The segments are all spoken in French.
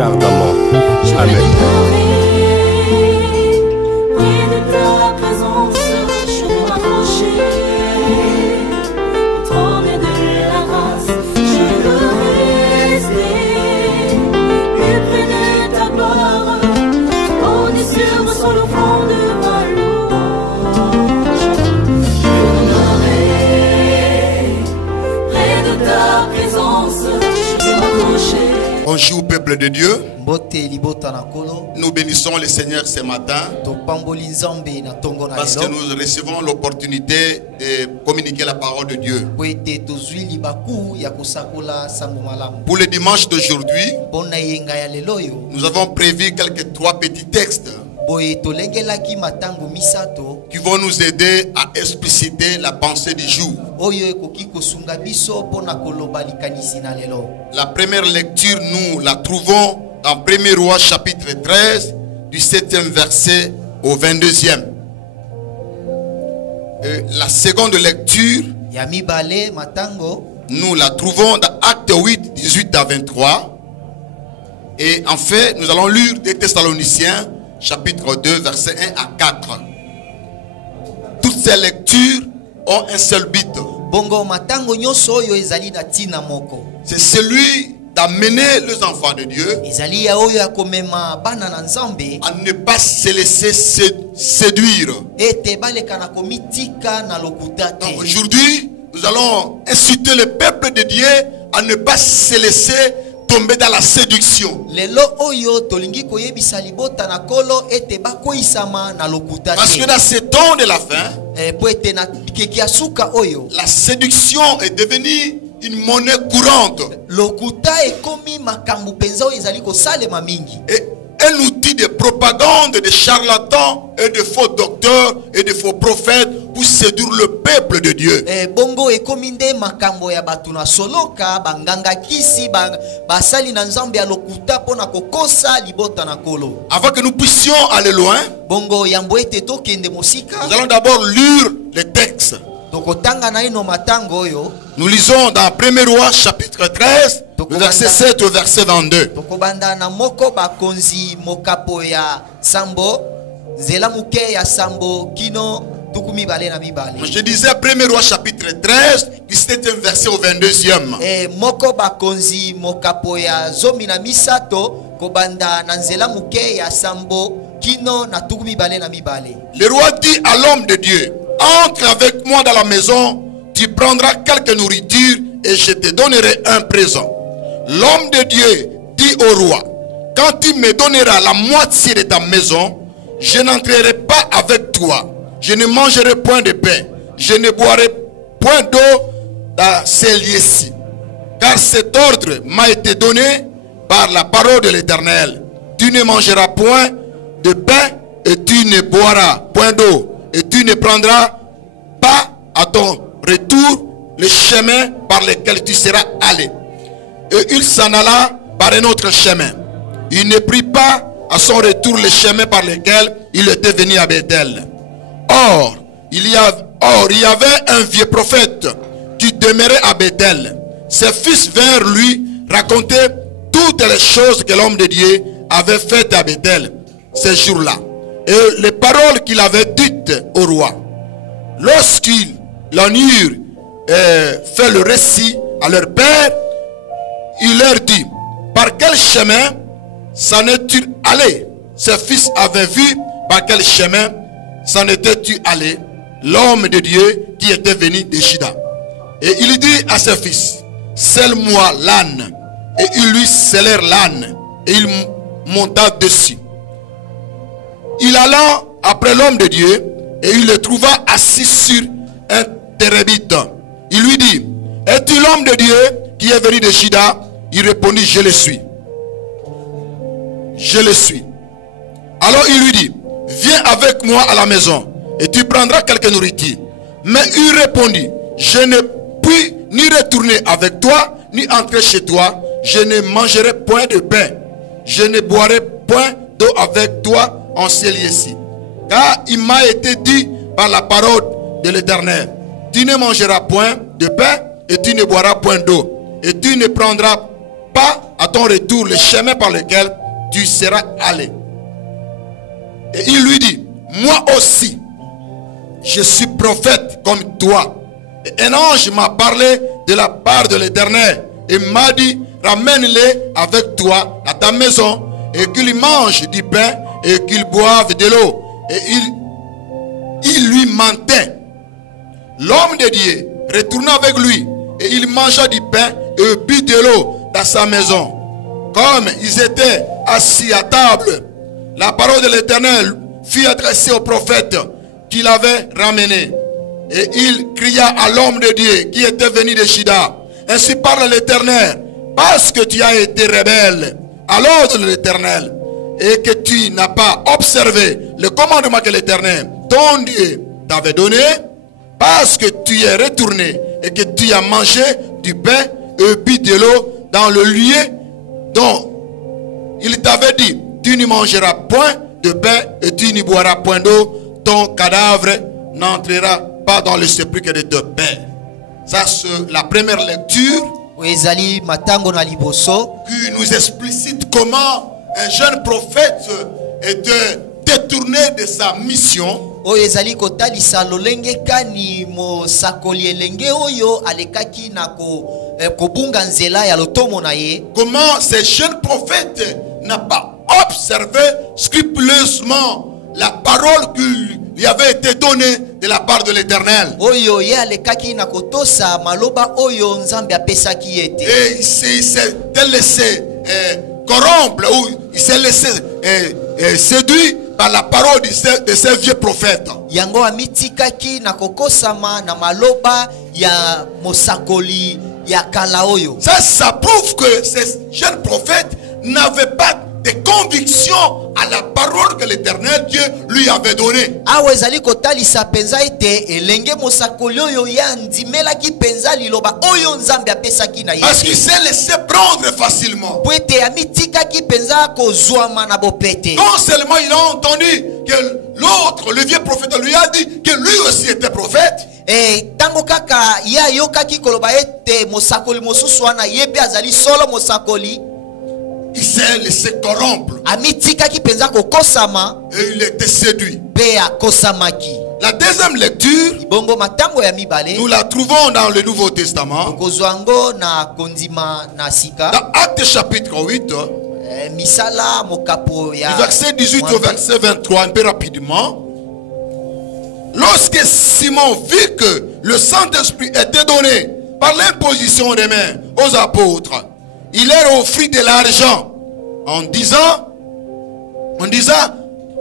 Dieu ardemment. Amen. Bonjour peuple de Dieu. Nous bénissons le Seigneur ce matin parce que nous recevons l'opportunité de communiquer la parole de Dieu. Pour le dimanche d'aujourd'hui, nous avons prévu quelques 3 petits textes qui vont nous aider à expliciter la pensée du jour. La première lecture, nous la trouvons dans 1er Roi chapitre 13, du 7e verset au 22e. La seconde lecture, nous la trouvons dans Acte 8, 18 à 23. Et en fait, nous allons lire des Thessaloniciens, chapitre 2, verset 1 à 4. Toutes ces lectures ont un seul but. C'est celui d'amener les enfants de Dieu à ne pas se laisser séduire. Donc aujourd'hui, nous allons inciter le peuple de Dieu à ne pas se laisser tomber dans la séduction. Parce que dans ce temps de la fin, la séduction est devenue une monnaie courante et un outil de propagande de charlatans et de faux docteurs et de faux prophètes pour séduire le peuple de Dieu. Avant que nous puissions aller loin, nous allons d'abord lire les textes. Nous lisons dans 1er Roi chapitre 13, verset 7 au verset 22. Je disais 1er Roi chapitre 13, du 7e verset au 22e. Le roi dit à l'homme de Dieu: entre avec moi dans la maison, tu prendras quelque nourriture et je te donnerai un présent. L'homme de Dieu dit au roi: quand tu me donneras la moitié de ta maison, je n'entrerai pas avec toi. Je ne mangerai point de pain, je ne boirai point d'eau dans ces lieux-ci. Car cet ordre m'a été donné par la parole de l'Éternel. Tu ne mangeras point de pain et tu ne boiras point d'eau. Et tu ne prendras pas à ton retour le chemin par lequel tu seras allé. Et il s'en alla par un autre chemin. Il ne prit pas à son retour le chemin par lequel il était venu à Bethel. Or, il y avait un vieux prophète qui demeurait à Bethel. Ses fils vinrent lui raconter toutes les choses que l'homme de Dieu avait faites à Bethel ces jours-là. Et les paroles qu'il avait dites au roi. Lorsqu'ils l'en eurent fait le récit à leur père, il leur dit: par quel chemin s'en es-tu allé? Ses fils avaient vu par quel chemin s'en étais-tu allé, l'homme de Dieu qui était venu de Juda. Et il dit à ses fils: scelle-moi l'âne. Et ils lui scellèrent l'âne et il monta dessus. Il alla après l'homme de Dieu et il le trouva assis sur un térébite. Il lui dit: es-tu l'homme de Dieu qui est venu de Juda? Il répondit: je le suis. Je le suis. Alors il lui dit: viens avec moi à la maison et tu prendras quelque nourriture. Mais il répondit: je ne puis ni retourner avec toi ni entrer chez toi. Je ne mangerai point de pain. Je ne boirai point d'eau avec toi en ces lieux-ci. Car il m'a été dit par la parole de l'Éternel: tu ne mangeras point de pain et tu ne boiras point d'eau. Et tu ne prendras pas à ton retour le chemin par lequel tu seras allé. Et il lui dit, moi aussi, je suis prophète comme toi. Et un ange m'a parlé de la part de l'Éternel et m'a dit, ramène-les avec toi à ta maison et qu'ils mangent du pain et qu'ils boivent de l'eau. Et il lui mentait. L'homme de Dieu retourna avec lui et il mangea du pain et but de l'eau dans sa maison. Comme ils étaient assis à table, la parole de l'Éternel fut adressée au prophète qui l'avait ramené. Et il cria à l'homme de Dieu qui était venu de Shida. Ainsi parle l'Éternel, parce que tu as été rebelle à l'ordre de l'Éternel et que tu n'as pas observé le commandement que l'Éternel, ton Dieu, t'avait donné, parce que tu es retourné et que tu as mangé du pain et bu de l'eau dans le lieu dont il t'avait dit, tu ne mangeras point de pain et tu n'y boiras point d'eau, ton cadavre n'entrera pas dans le sépulcre de ton père. Ça c'est la première lecture ezali matango na liboso qui nous explicite comment un jeune prophète était détourné de sa mission. oyo ezali kotalisa lolenge kani mosakoli elenge oyo alekaki na kobunga nzela ya lotomo na ye. Comment ce jeune prophète n'a pas observé scrupuleusement la parole qui lui avait été donnée de la part de l'Éternel. Oyo ye alekaki na kotosa maloba oyo nzambe apesaki ete. Et il s'est laissé corrompre ou il s'est laissé séduit par la parole de ces vieux prophètes. Yango amitikaki na kokosama na maloba ya mosakoli ya kala oyo. Ça prouve que ces jeunes prophètes n'avaient pas de conviction à la parole que l'Éternel Dieu lui avait donnée. Awe ezali kotalisa penza ete elenge mosakoli oyo ya ndimelaki penza liloba oyo nzambe apesaki na ye. Parce qu'il s'est laissé prendre facilement. Po ete amitikaki penza kozwama na bopete. Non seulement il a entendu que l'autre, le vieux prophète, lui a dit que lui aussi était prophète. Et tango kaka ya yokaki koloba ete mosakoli mosusu wana yebe azali solo mosakoli. Il s'est laissé corrompre. Amitikaki penza kokosama Et il était séduit. pe akosamaki. La deuxième lecture, Bongo matango ya mibale nous la trouvons dans le Nouveau Testament. kozwango na kondima na sika. Dans Actes chapitre 8, Misala mokapo ya du verset 18 au verset 23, un peu rapidement. Lorsque Simon vit que le Saint-Esprit était donné par l'imposition des mains aux apôtres, il leur offrit de l'argent en disant,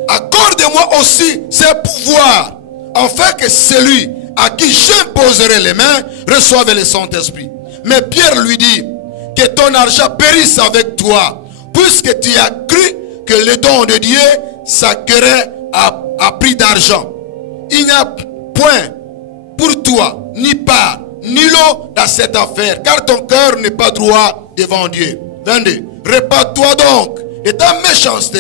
accorde-moi aussi ces pouvoirs, afin que celui à qui j'imposerai les mains reçoive le Saint-Esprit. Mais Pierre lui dit, que ton argent périsse avec toi, puisque tu as cru que le don de Dieu s'acquérait à prix d'argent. Il n'y a point pour toi ni part ni lot dans cette affaire, car ton cœur n'est pas droit devant Dieu. 22. Répare-toi donc de ta méchanceté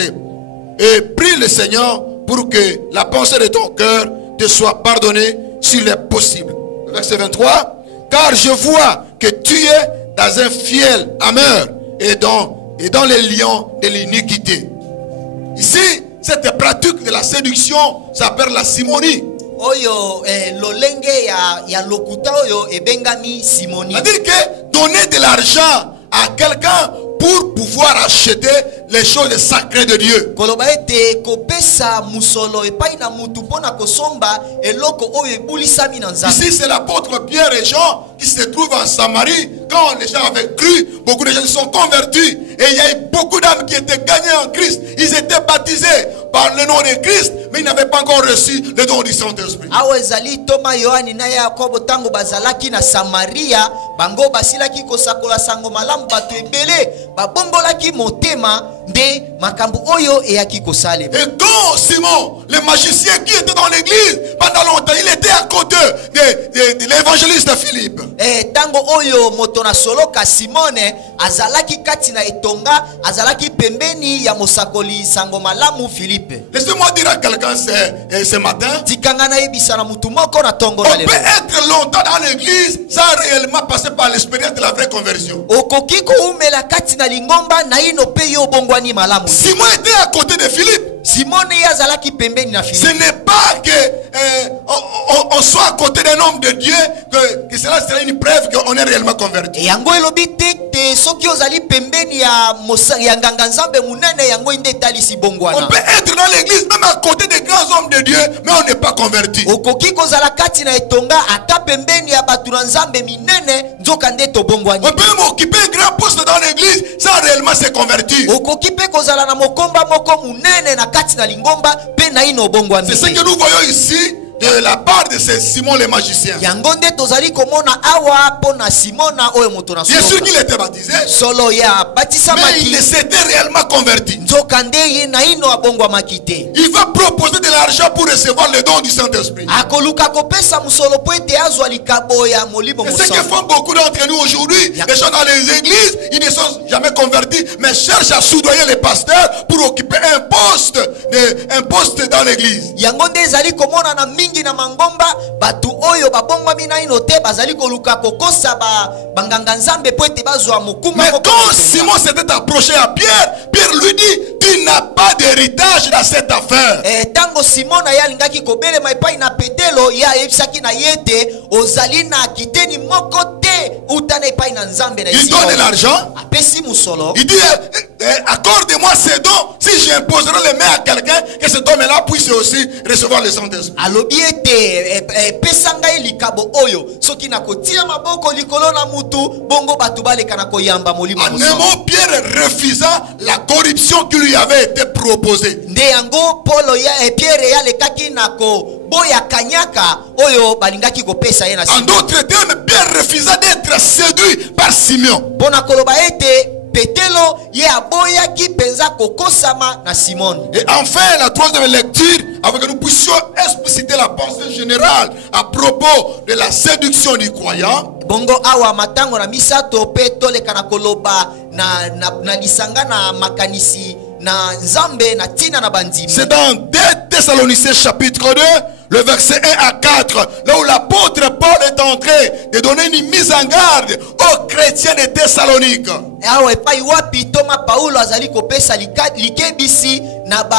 et prie le Seigneur pour que la pensée de ton cœur te soit pardonnée s'il est possible. Verset 23. Car je vois que tu es dans un fiel amer et dans les lions de l'iniquité. Ici, cette pratique de la séduction s'appelle la simonie. Oyo lolenge ya lokuta oyo ebengami simoni. C'est-à-dire que donner de l'argent à quelqu'un pour pouvoir acheter les choses sacrées de Dieu. Koloba ete kopesa musolo epai na mutu pona kosomba eloko oyo ebulisami na nzambe. Ici, c'est l'apôtre Pierre et Jean qui se trouvent en Samarie. Quand les gens avaient cru, beaucoup de gens se sont convertis. Et il y a eu beaucoup d'âmes qui étaient gagnées en Christ. Ils étaient baptisés par le nom de Christ, mais ils n'avaient pas encore reçu le don du Saint-Esprit. Awezali Toma Yohani na Yakobo tango bazalaki na Samaria, bango basilaki kosakola sango malamu bato ebele, babongolaki motema nde makambo oyo eyaki kosalema. Et quand Simon, le magicien qui était dans l'église pendant longtemps, il était à côté de l'évangéliste Philippe. Tango oyo moto na soloka Simone azalaki kati na etonga azalaki pembeni ya mosakoli sango malamu Philippe. Laissez-moi dire à quelqu'un ce matin. Tikanga na yebisa na mutu moko na tongo na On lelo. peut être longtemps dans l'église sans réellement passer par l'expérience de la vraie conversion. Okoki ko umela kati na lingomba na ino pe yo bongwani malamu. Simon était à côté de Philippe. Simone yazalaki pembeni na Ce Philippe. n'est pas que on soit à côté d'un homme de Dieu que cela serait une preuve qu'on est réellement converti. Yango elobi te soki ozali pembeni ya nganga nzambe munene yango inde talisi On bongwana. peut être dans l'église même à côté des grands hommes de Dieu, mais on n'est pas converti. Okoki kozala kati na etonga ata pembeni ya batu na nzambe minene nzoka nde tobongwani. On peut même occuper un grand poste dans l'église sans réellement se convertir. Okoki pe kozala na mokomba moko munene na kati na lingomba pe na ino bongwani. C'est ce que nous voyons ici de la part de ce Simon le magicien. Yango nde tozali komona awa pona Simona oyo moto na Bien sûr soloka. qu'il était baptisé, Solo ya mais batisamaki il s'était réellement converti. nzoka nde ye na ino abongwamaki te. Il va proposer de l'argent pour recevoir le don du Saint-Esprit. Akoluka kopesa musolo po ete azwa likabo ya molimo C'est ce que mosantu. font beaucoup d'entre nous aujourd'hui. Les gens dans les églises, ils ne sont jamais convertis, mais cherchent à soudoyer les pasteurs pour occuper un poste dans l'église. Yango nde ezali komona na mingi na mangomba batu oyo babongwami na ino te bazali koluka kokosa banganga nzambe po ete bazwa mokumba Mais moko quand na Simon s'était approché à Pierre, Pierre lui dit, tu n'as pas d'héritage dans cette affaire. tango Simona ye alingaki kobelema epai na Petelo ye ayebisaki na ye te ozali na kiteni moko te uta na epai na nzambe na Il esika donne oyo. l'argent. Apesi musolo. Il dit, accorde-moi ces dons. Si j'imposerai les mains à quelqu'un, que cet homme-là puisse aussi recevoir le Saint-Esprit. Alobi ete pesa ngai likabo oyo soki nakotia maboko likolo na mutu bongo batu baleka na koyamba molimo En un mosantu. mot, Pierre refusa la corruption qui lui avait été proposée. Nde yango Polo ya Pierre yalekaki na koboya kanyaka oyo balingaki kopesa ye na En Simon. d'autres termes, Pierre refusa d'être séduit par Simeon. Pona koloba ete Petelo ye aboyaki penza kokosama na Simon. Et enfin, la troisième lecture, afin que nous puissions expliciter la pensée générale à propos de la séduction du croyant. Bongo awa matango na misato pe toleka na koloba na lisanga na makanisi na nzambe na tina na bandimi. C'est dans 2 Thessaloniciens chapitre 2, le verset 1 à 4, là où l'apôtre Paul est en train de donner une mise en garde aux chrétiens de Thessalonique. Awa epai wapi Toma Paulo azali kopesa likebisi na ba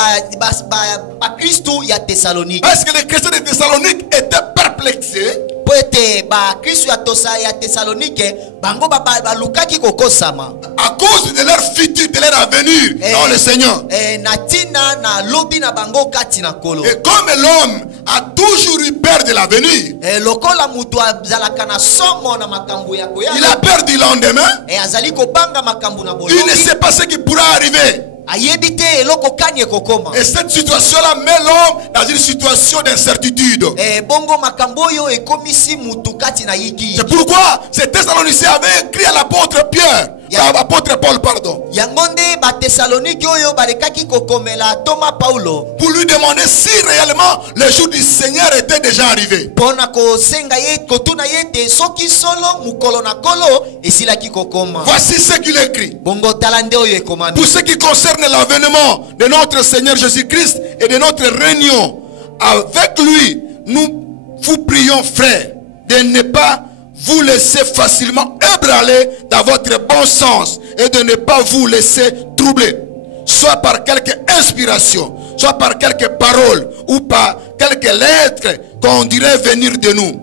Kristu ya Thessalonique. Parce que les chrétiens de Thessalonique étaient perplexés Po ete ba Kristu ya Thessalonique bango balukaki kokosama. à cause de leur futur, de leur avenir dans le Seigneur. Na tina na lobi na bango kati na kolo. Et comme l'homme a toujours eu peur de l'avenir, Lokola mutu azalaka na somo na makambo ya koya. il a peur du lendemain. Azali kobanga makambo na Il bolongi. ne sait pas ce qui pourra arriver. Ayebi te eloko kanye kokoma. Et cette situation-là met l'homme dans une situation d'incertitude. Bongo makambo oyo ekomisi mutu kati na yiki. C'est pourquoi ces Thessaloniciens avaient écrit à l'apôtre Pierre, l'apôtre Paul, pardon, Yango nde ba Thessalonique oyo balekaki kokomela Toma Paulo. pour lui demander si réellement le jour du Seigneur était déjà arrivé. Pona kosenga ye kotuna ye te soki solo mukolo na kolo esilaki kokoma. Voici ce qu'il écrit. Bongo talande oyo ekomami. Pour ce qui concerne l'avènement de notre Seigneur Jésus-Christ et de notre réunion avec lui, nous vous prions, frères, de ne pas vous laisser facilement ébranler dans votre bon sens et de ne pas vous laisser troubler, soit par quelque inspiration, soit par quelques paroles ou par quelques lettres qu'on dirait venir de nous,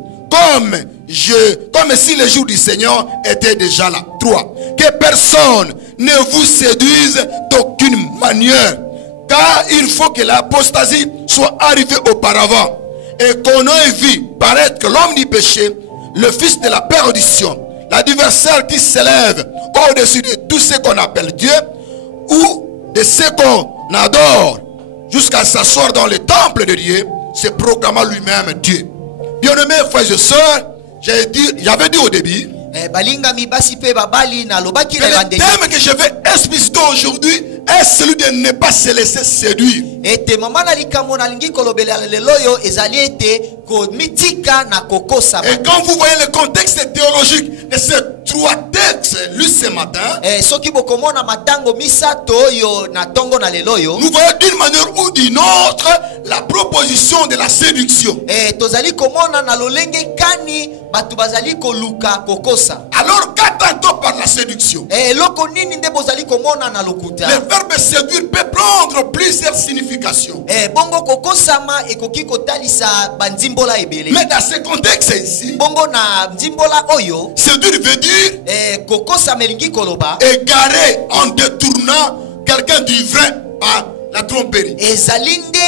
comme si le jour du Seigneur était déjà là. 3. Que personne ne vous séduise d'aucune manière, car il faut que l'apostasie soit arrivée auparavant et qu'on ait vu paraître l'homme du péché, le fils de la perdition, l'adversaire qui s'élève au-dessus de tout ce qu'on appelle Dieu ou de ce qu'on adore, jusqu'à s'asseoir dans le temple de Dieu, se proclamant lui-même Dieu. Bien-aimés frères et sœurs, j'avais dit au début Balinga mi basi pe babali na lobaki que na le bandeli. thème que je vais expliciter aujourd'hui est celui de ne pas se laisser séduire. ete mama na likambo nalingi kolobela lelo oyo ezali ete komitika na kokosama. Et quand vous voyez le contexte théologique de ces trois textes lus ce matin, soki bokomona matango misato oyo na tongo na lelo oyo, nous voyons d'une manière ou d'une autre la proposition de la séduction. tozali komona na lolenge kani batu bazali koluka kokosa. Alors qu'attend-on par la séduction? Eloko nini nde bozali komona na lokuta? Le verbe séduire peut prendre plusieurs significations. Bongo kokosama ekoki kotalisa banzimbola ebele. Mais dans ce contexte ici, bongo na nzimbola oyo, séduire veut dire kokosama elingi koloba égarer en détournant quelqu'un du vrai par la tromperie. ezali nde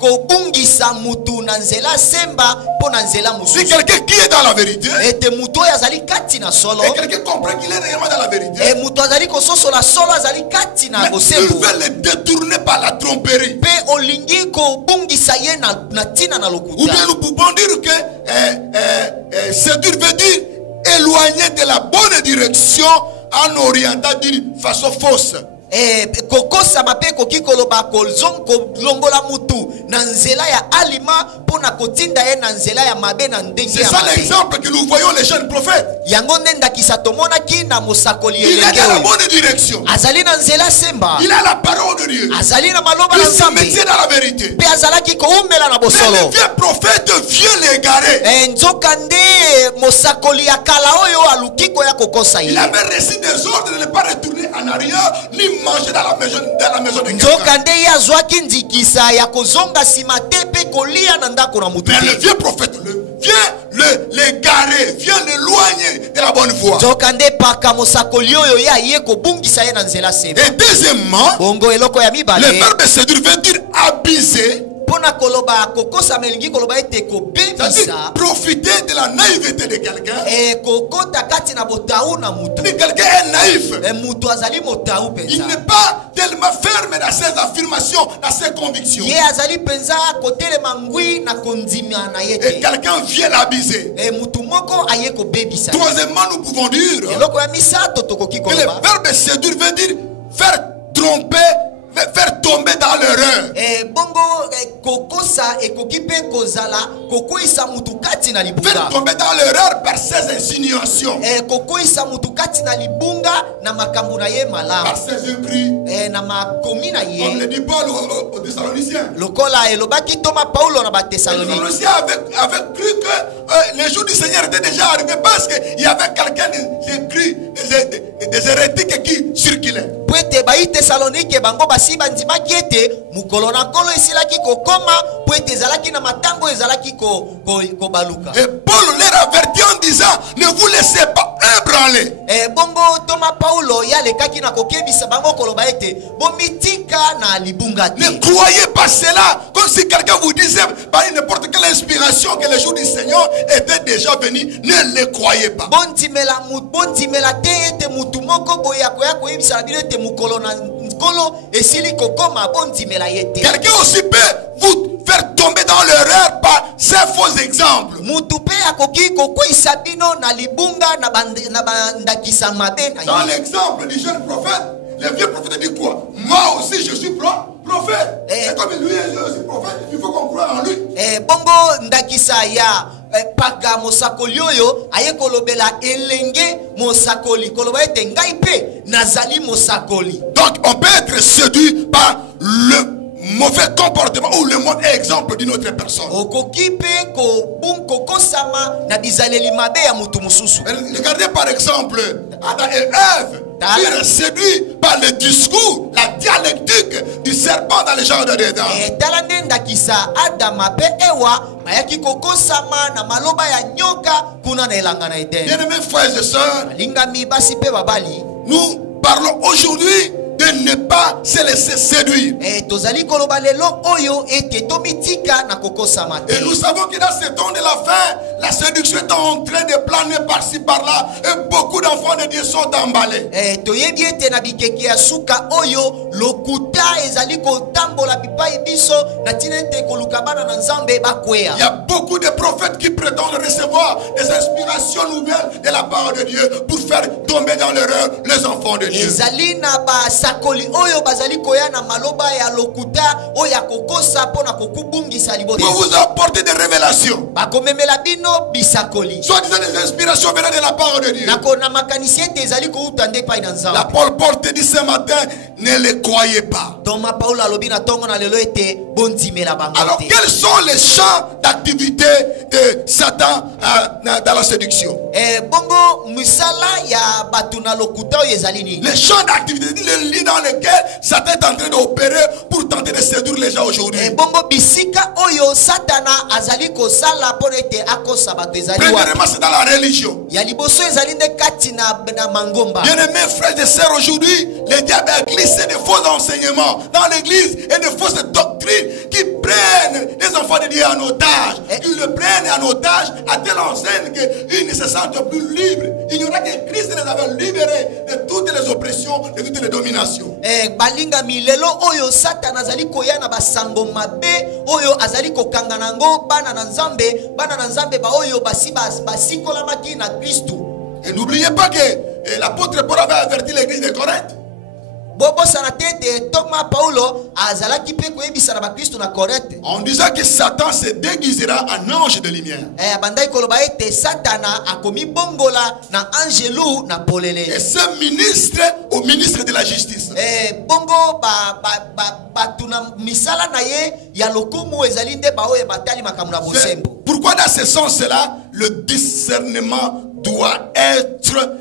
kobungisa mutu na nzela semba po na nzela Si mususu. quelqu'un qui est dans la vérité, ete mutu oyo azali kati na solo, et quelqu'un comprend qu'il est réellement dans la vérité, mutu azali kososola solo azali kati na mais il bosembo, veut le détourner par la tromperie. pe olingi kobungisa ye na tina na Ou lokuta. bien nous pouvons dire que séduire veut dire éloigner de la bonne direction en orientant d'une façon fausse. kokosama pe koki koloba kolongola mutu na nzela ya alima pona kotinda ye na nzela ya mabe na ndenge C'est ya ça mabe. l'exemple que nous voyons les jeunes prophètes. yango nde ndakisa tomonaki na mosakoli Il est elenge dans la oyo. bonne direction. azali na nzela semba, Il a la parole de Dieu. azali na maloba Il na se nzambe, maintient dans la vérité. pe azalaki koumbela na Mais bosolo. le vieux prophète vient l'égarer. nzoka nde mosakoli ya kala oyo aluki koya kokosa Il ye. avait reçu des ordres de ne pas retourner en arrière ni manger dans la maison de nzoka quelqu'un. nde ye azwaki ndikisa ya kozonga nsima te pe kolia na ndako na mutu Mais le te. vieux prophète vient l'égarer, vient l'éloigner de la bonne voie. nzoka nde paka mosakoli oyo ye aye kobungisa ye na nzela semba. Et deuxièmement, bongo eloko ya le mibale, verbe séduire veut dire abuser, mpona koloba kokosama elingi koloba ete c'est-à-dire kobebisa, profiter de la naïveté de quelqu'un. kokota kati na botau na mutu. Si quelqu'un est naïf, mutu azali motau il mpenza, n'est pas tellement ferme dans ses affirmations, dans ses convictions. ye azali mpenza kotelema ngwi na kondima na ye Et te. quelqu'un vient l'abuser. mutu moko aye kobebisa. Troisièmement, nous pouvons dire eloko ya misato tokoki que le koloba, verbe séduire veut dire faire tromper, faire tomber dans l'erreur. bongo kokosa ekoki mpe kozala kokwisa mutu kati na Faire libunga. tomber dans l'erreur par ses insinuations, kokwisa mutu kati na libunga na makambo na ye par malamu, ses écrits, na makomi na comme le ye, dit Paul aux Thessaloniciens. lokola elobaki toma paulo na Les batesalonike. Thessaloniciens avaient cru que les jours du Seigneur étaient déjà arrivés parce qu'il y avait quelqu'un des hérétiques qui circulaient. po ete baitesalonike bango basi bandimaki ete mokolo na nkolo esilaki kokoma, po ete ezalaki na matango ezalaki kobaluka. Et Paul leur avertit en disant, ne vous laissez pas ébranler. Bongo toma paulo ye alekaki na kokebisa bango koloba ete bomitika na libunga Ne te. croyez pas cela comme si quelqu'un vous disait par n'importe quelle inspiration que le jour du Seigneur était déjà venu. Ne le croyez pas. bondimela te ete mutu moko boye akoya koyebisa na bino ete mokolo na nkolo esili kokoma, bondimela ye te. Quelqu'un aussi peut vous faire tomber dans l'erreur par ces faux exemples. mutu mpe akoki kokwisa bino na libunga na bandakisa mabe na Dans ye. l'exemple du jeune prophète, le vieux prophète dit quoi? Moi aussi je suis prophète. Et comme lui est aussi prophète, il faut qu'on croie en lui. Bongo ndakisa ya paka mosakoli oyo aye kolobela elenge mosakoli koloba ete ngai mpe nazali mosakoli. Donc on peut être séduit par le mauvais comportement ou le mauvais exemple d'une autre personne. okoki mpe kokosama na bizaleli mabe ya mutu mosusu. Regardez par exemple Adam et Ève furent séduits par le discours, la dialectique du serpent dans le jardin d'Éden. tala nde ndakisa adama mpe ewa bayaki kokosama na maloba ya nyoka kuna na elanga na eden. Bien-aimés frères et sœurs, balingami basi mpe babali, nous parlons aujourd'hui de ne pas se laisser séduire. tozali koloba lelo oyo ete tomitika na kokosama te. Et nous savons que dans ce temps de la fin, la séduction est en train de planer par-ci par-là et beaucoup d'enfants de Dieu sont emballés. toyebi ete na bikeke ya suka oyo lokuta ezali kotambola bipai biso na ntina ete koluka bana na nzambe bakweya. Il y a beaucoup de prophètes qui prétendent recevoir des inspirations nouvelles de la part de Dieu pour faire tomber dans l'erreur les enfants de Dieu. ezali na basakoli bisakoli oyo bazali koya na maloba ya lokuta oyo akokosa pona kokubungisa liboso pour vous apporter des révélations, bakomemela bino bisakoli soit disant des inspirations venant de la parole de Dieu. nako na makanisi ete ezali kouta nde pai na La nzambe Paul porte dit ce matin, ne les croyez pas. toma paulo alobi na ntongo na lelo ete bondimela bango Alors, te quels sont les champs d'activité de Satan dans la séduction? bongo misala ya bato na lokuta oyo ezali nini Les champs d'activité, les lits dans lesquels Satan est en train d'opérer pour tenter de séduire les gens aujourd'hui. bongo bisika oyo satana azali kosala mpo na ete akosa bato ezali wapi Premièrement, c'est dans la religion. ya liboso ezali nde kati na mangomba Bien-aimés frères et sœurs, aujourd'hui, le diable a glissé de faux enseignements dans l'église et de fausses doctrines qui prennent les enfants de Dieu en otage. Ils le prennent en otage à telle enseigne qu'ils ne se sentent plus libres. Ignorant que Christ les avait libérés de toutes les oppressions, de toutes les dominations. balingami lelo oyo satana azali koya na basango mabe oyo azali kokanga nango bana na nzambe ba oyo basikolamaki na Kristu. Et n'oubliez pas que l'apôtre Paul avait averti l'église de Corinthe. bobosana te ete toma paulo azalaki mpe koyebisa na bakristu na korete En disant que Satan se déguisera en ange de lumière. abandaki koloba ete satana akomibongola na angelu na polele Et ce ministre au ministre de la justice. bongo bato na misala na ye ya lokumu ezali nde baoyo batali makambo na bosembo. Pourquoi dans ce sens-là, le discernement doit être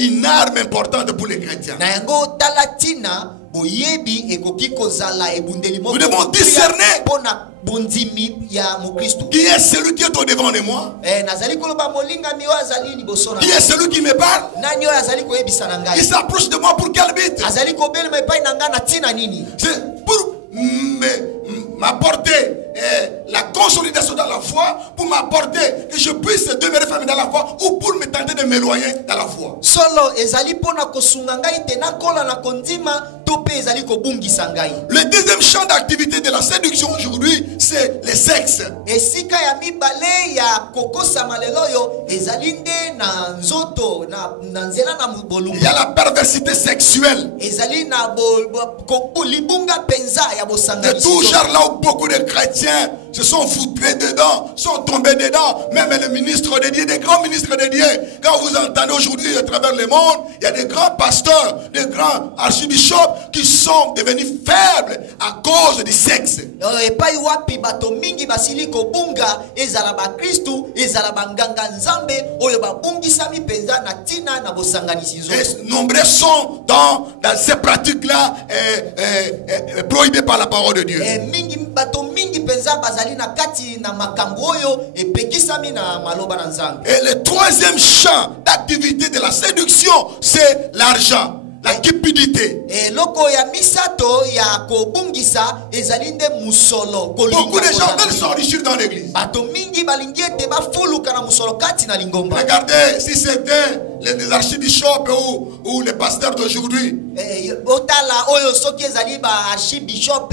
une arme importante pour les chrétiens. Na yango tala tina boyebi ekoki kozala ebundeli moko Nous devons discerner pona bondimi ya mukristu. qui est celui qui est au devant de moi, Nazali koloba molingami oyo azali liboso na qui est celui qui me parle, nani oyo azali koyebisa na qui ngai s'approche de moi pour quel but? azali kobelema epai na ngai na tina nini C'est pour m'apporter la consolidation dans la foi, pour m'apporter que je puisse demeurer fermé dans la foi, ou pour me tenter de m'éloigner dans la foi. solo ezali pona kosunga ngai te nakola na kondima to pe ezali kobungisa ngai. Le deuxième champ d'activité de la séduction aujourd'hui, c'est le sexe. Esika ya mibale ya kokosama lelo oyo ezali nde na nzoto na nzela na bolumbu Il y a la perversité sexuelle. ezali na libunga penza ya De bosangani tout genre là où beaucoup de chrétiens se sont foutrés dedans, sont tombés dedans. Même le ministre de Dieu, des grands ministres de Dieu. Quand vous entendez aujourd'hui à travers le monde, il y a des grands pasteurs, des grands archibishops qui sont devenus faibles à cause du sexe. epai wapi bato mingi basili kobunga ezala bakristu ezala banganga nzambe oyo babungisami penza na tina na bosanganisi nzoto. Et nombreux sont dans ces pratiques-là prohibées par la parole de Dieu. bato mingi penza bazali na kati na makambo oyo epekisami na maloba na nzambe. Et le troisième champ d'activité de la séduction, c'est l'argent, la cupidité. Loko ya misato ya kobungisa ezali nde musolo Beaucoup de gens veulent s'enrichir dans l'église. bato mingi balingi ete bafuluka na musolo kati na lingomba. Regardez, si c'était les archibishops ou les pasteurs d'aujourd'hui, otala oyo soki ezali ba archibishop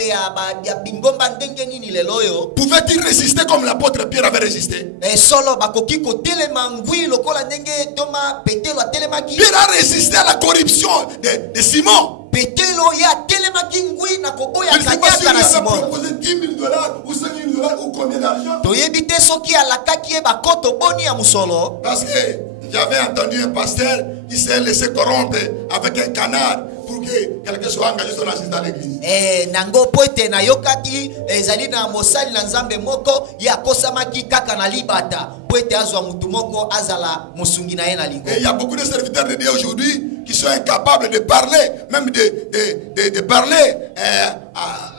ya bingomba ndenge nini lelo oyo pouvaient-ils résister comme l'apôtre Pierre avait résisté? solo bakoki kotelema ngwi lokola ndenge toma petelo atelemaki. Pierre a résisté à la corruption de Simon. petelo ya telemaki ngwi na koboya Je ne sais pas si kanyaka lui na avait Simon. proposé 10 000 $ ou 5 000 $ ou combien d'argent. toyebi te soki alakaki ye bakoto boni ya musolo. Parce que j'avais entendu un pasteur qui s'est laissé corrompre avec un canard pour que quelqu'un soit engagé son assistant dans l'église. Nango po ete nayokaki ezali na mosali na nzambe moko ye akosamaki kaka na libata po ete azwa mutu moko azala mosungi na ye na lingo. Et il y a beaucoup de serviteurs de Dieu aujourd'hui qui sont incapables de parler, même de parler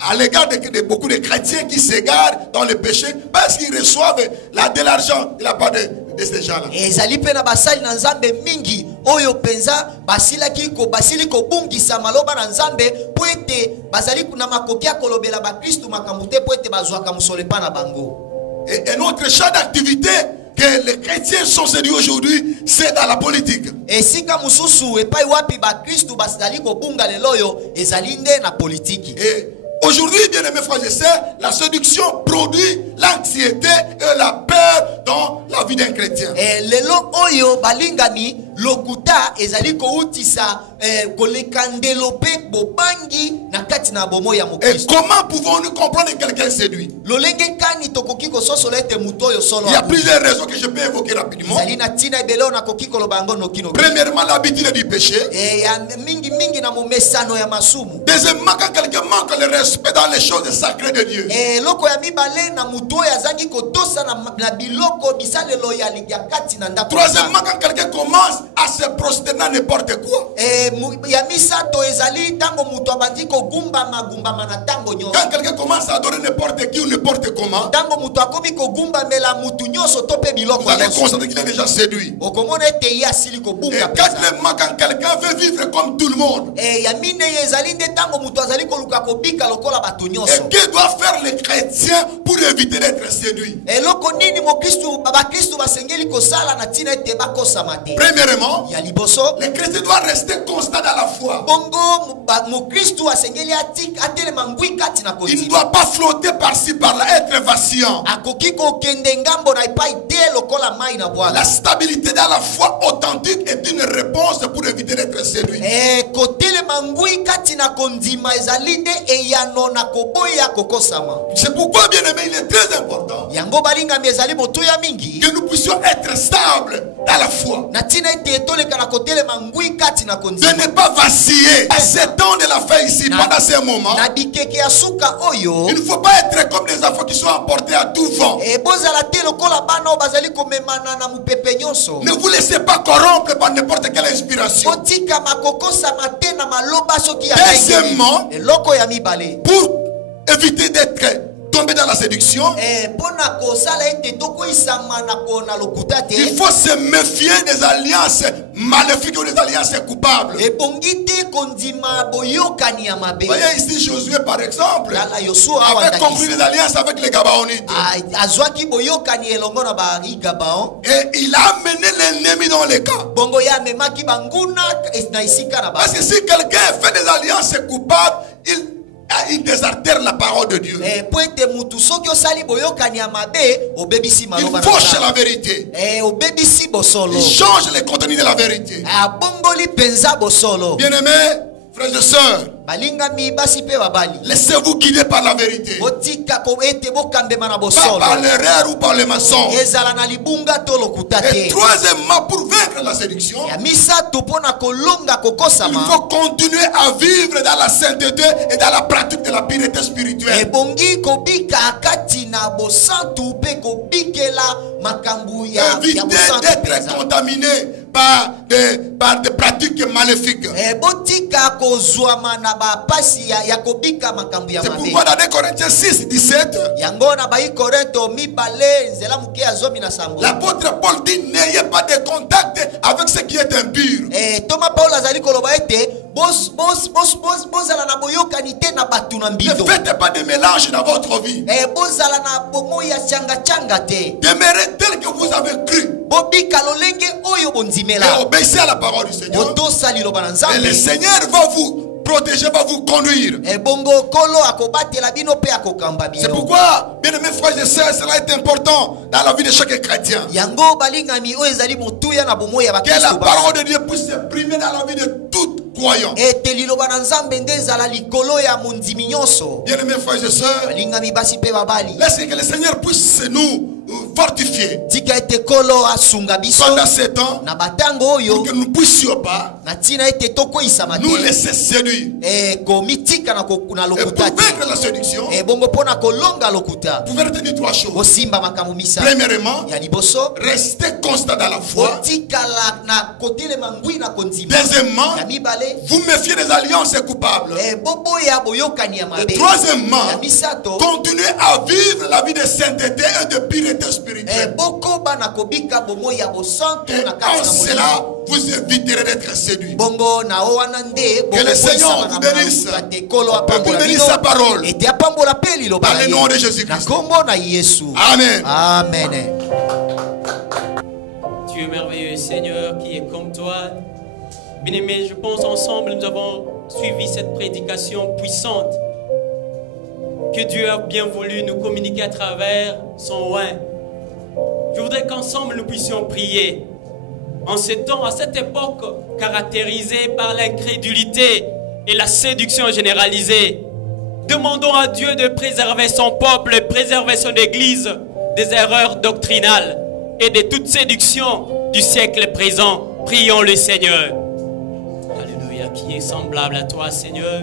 à l'égard de beaucoup de chrétiens qui s'égarent dans le péché parce qu'ils reçoivent de l'argent de la part de ces gens-là. Ezali pe na basali na nzambe mingi oyo penza basili kobungisa maloba na nzambe po ete bazali kuna makoki kolobela ba Kristu makambo te po ete bazwaka musolo pa na bango. Et un autre champ d'activité que les chrétiens sont séduits aujourd'hui, c'est dans la politique. Esika mususu epai wapi ba Kristu bazali kobunga lelo oyo ezali nde na politiki. Et aujourd'hui, bien-aimés frères et sœurs, la séduction produit l'anxiété et la peur dans la vie d'un chrétien. Lelo oyo balingami lokuta ezali koutisa koleka ndelo pe bobangi na kati na bomo ya Et mokristo. comment pouvons-nous comprendre que quelqu'un séduit? Lolenge kani tokoki kososola ete mutu oyo solo Il y a abuki. plusieurs raisons que je peux évoquer rapidement. Ezali na ntina ebele oyo nakoki koloba yango nokino. Premièrement, l'habitude du péché. Ya mingi na momesano ya masumu. Deuxièmement, quand quelqu'un manque le respect dans les choses sacrées de Dieu. Loko ya mibale na mutu oyo azangi kotosa na biloko bisalelo ya kati na ndako. Troisièmement, quand quelqu'un commence à se prosterner à n'importe quoi. Ya misato ezali tango mutu abandi kogumbama na tango nyonso. Quand quelqu'un commence à adorer n'importe qui ou n'importe comment, Tango mutu akomi kogumbamela mutu nyonso to pe biloko vous allez nyonso. constater qu'il est déjà séduit. Okomona ete ye asili Et kobunga pesa. quatrièmement, quand quelqu'un veut vivre comme tout le monde, Ya mine ye ezali nde tango mutu azali koluka kobika lokola bato et nyonso. que doit faire les chrétiens pour éviter d'être séduits? Eloko nini mokristu bakristu basengeli kosala na ntina ete bakosama te. Premièrement, Ya liboso les chrétiens doivent rester constants dans la foi. bongo mokristu asengeli atelema ngwi kati na Il ne koti. doit pas flotter par-ci par-là, être vacillant. Akoki kokende ngambo na epai te lokola mai na La bwaga. stabilité dans la foi authentique est une réponse pour éviter d'être séduit. Kotelema ngwi kati na kondima ezali nde eyano na koboya kokosama. C'est pourquoi, bien aimé, il est très important Yango balingami ezali motuya mingi. que nous puissions être stables dans la foi. Na ntina ete etoleka na kotelema ngwi kati na De kondima. ne pas vaciller à ces temps de la fin ici, pendant ces moments. Na bikeke ya suka oyo. Il ne faut pas être comme des enfants qui sont emportés à tout vent. Bozala te lokola bana oyo bazali komemana na mupepe nyonso. Ne vous laissez pas corrompre par n'importe quelle inspiration. Botika makokosama te na maloba soki ya Deuxièmement, eloko ya mibale. pour éviter d'être tombé dans la séduction, Pona kosala ete tokoisama na lokuta te. il faut se méfier des alliances maléfiques ou des alliances coupables. Ebongi te kondima boyokani ya mabe. Voyez ici Josué par exemple, Yala Yosua awa avait conclu ndakisi. des alliances avec les Gabaonites. Azwaki boyokani elongo na Gabaon. Et il a amené l'ennemi dans les camps. Bongo ya memaki banguna na isika na ba. Parce que si quelqu'un fait des alliances coupables, il désartère la parole de Dieu. Pointe mutu soki osali boyokani ya mabe obebisi Il maloba na fauche Nzambe. la vérité. Obebisi bosolo. Il change les contenus de la vérité. Abongoli penza bosolo. Bien-aimés, frères et sœurs, Balingami basi pe babali. laissez-vous guider par la vérité. Otika ko ete bokambema na Pas bosolo. par l'erreur ou par le mensonge. Ezala na libunga to lokuta Et te. troisièmement, pour vaincre la séduction, Ya misato pona kolonga il kokosama. faut continuer à vivre dans la sainteté et dans la pratique de la piété spirituelle. Ebongi kobika kati na bosantu pe kobikela makambu ya Évitez bosantu d'être penza. contaminé par des pratiques maléfiques. Botika kozwama na bapasi ya kobika makambu ya C'est mabe. pourquoi dans 2 Corinthiens 6, 17, Yango na bai Korinto mibale nzela muke ya zomi na sango. l'apôtre Paul dit n'ayez pas de contact avec ce qui est impur. Toma Paul azali koloba ete bozala na boyokani te na batu na Ne mbido. faites pas de mélange dans votre vie. Bozala na bomo ya changa te. Demeurez tel que vous avez cru Bobika lolenge oyo et bonzimela. obéissez à la parole du Seigneur. Otosa liloba na Et Nzambe. le Seigneur va vous protéger, va vous conduire. Bongo kolo akobatela bino pe akokamba C'est bino. pourquoi, bien aimés frères et sœurs, cela est important dans la vie de chaque chrétien. Yango balingami oyo ezali motuya na bomo ya Que la bakristo. parole de Dieu puisse s'exprimer dans la vie de tout croyant. Ete liloba na Nzambe nde ezala likolo ya mondimi nyonso. Bien aimés frères et sœurs, Balingami basi pe babali. laissez que le Seigneur puisse nous fortifier Tika ete kolo asunga biso pendant ces temps na batango pour oyo que nous ne puissions pas na tina ete tokoisama nous te. laisser séduire. Komitika na Et pour lokuta te. vaincre la séduction, Bongo pona kolonga lokuta. vous pouvez retenir 3 choses. Bosimba makambo misa. Premièrement, Ya liboso. restez constant dans la foi. Otikala na kotelema ngwi na kondima. Deuxièmement, Ya mibale. vous méfiez des alliances coupables. Bobo ya boyokani ya Et mabe. troisièmement, Ya misato. continuez à vivre la vie de sainteté et de pureté spirituelle. Boko bana kobika bomo ya bosanto Et na en kati na cela, molimo. vous éviterez d'être séduit. Bongo na owana nde. Que le Seigneur vous bénisse. Pour bénir sa parole. Ete apambola pe liloba Dans na le ye. nom de Jésus-Christ. Na kombo na Yesu. Amen. Amen. Tu es merveilleux, Seigneur, qui est comme toi. Bien-aimés, je pense ensemble, nous avons suivi cette prédication puissante que Dieu a bien voulu nous communiquer à travers son oint. Je voudrais qu'ensemble nous puissions prier. En ces temps, à cette époque caractérisée par l'incrédulité et la séduction généralisée, demandons à Dieu de préserver son peuple, préserver son Église des erreurs doctrinales et de toute séduction du siècle présent. Prions le Seigneur. Alléluia, qui est semblable à toi, Seigneur.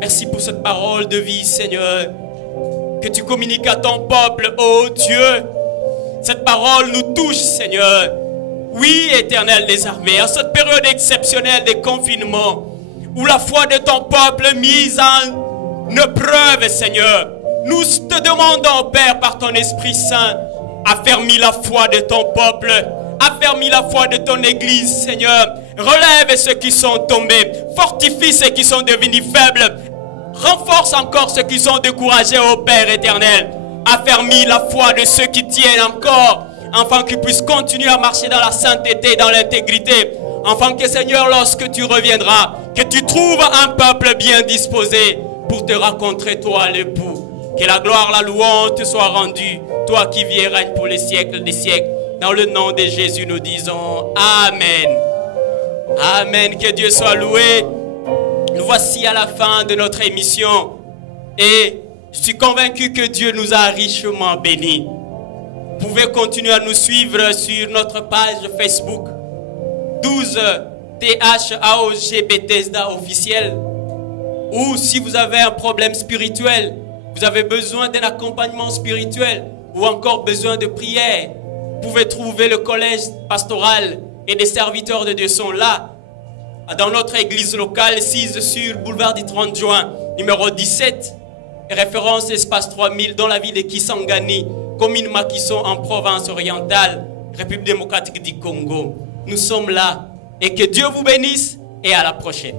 Merci pour cette parole de vie, Seigneur, que tu communiques à ton peuple, ô Dieu. Cette parole nous touche, Seigneur. Oui, Éternel des armées, à cette période exceptionnelle de confinement, où la foi de ton peuple est mise en épreuve, Seigneur, nous te demandons, Père, par ton Esprit Saint, affermis la foi de ton peuple, affermis la foi de ton Église, Seigneur. Relève ceux qui sont tombés, fortifie ceux qui sont devenus faibles, renforce encore ceux qui sont découragés, ô Père éternel. Affermis la foi de ceux qui tiennent encore, afin qu'ils puissent continuer à marcher dans la sainteté, dans l'intégrité, afin que, Seigneur, lorsque tu reviendras, que tu trouves un peuple bien disposé pour te rencontrer, toi l'époux. Que la gloire, la louange te soit rendue, toi qui vis et règnes pour les siècles des siècles. Dans le nom de Jésus, nous disons Amen. Amen. Que Dieu soit loué. Nous voici à la fin de notre émission. Et je suis convaincu que Dieu nous a richement bénis. Vous pouvez continuer à nous suivre sur notre page Facebook 12 THAOG Bethesda officiel. Ou si vous avez un problème spirituel, vous avez besoin d'un accompagnement spirituel ou encore besoin de prière, vous pouvez trouver le collège pastoral et des serviteurs de Dieu sont là dans notre église locale 6 sur boulevard du 30 juin numéro 17, référence espace 3000 dans la ville de Kisangani, commune Makiso en province orientale, République démocratique du Congo. Nous sommes là et que Dieu vous bénisse et à la prochaine.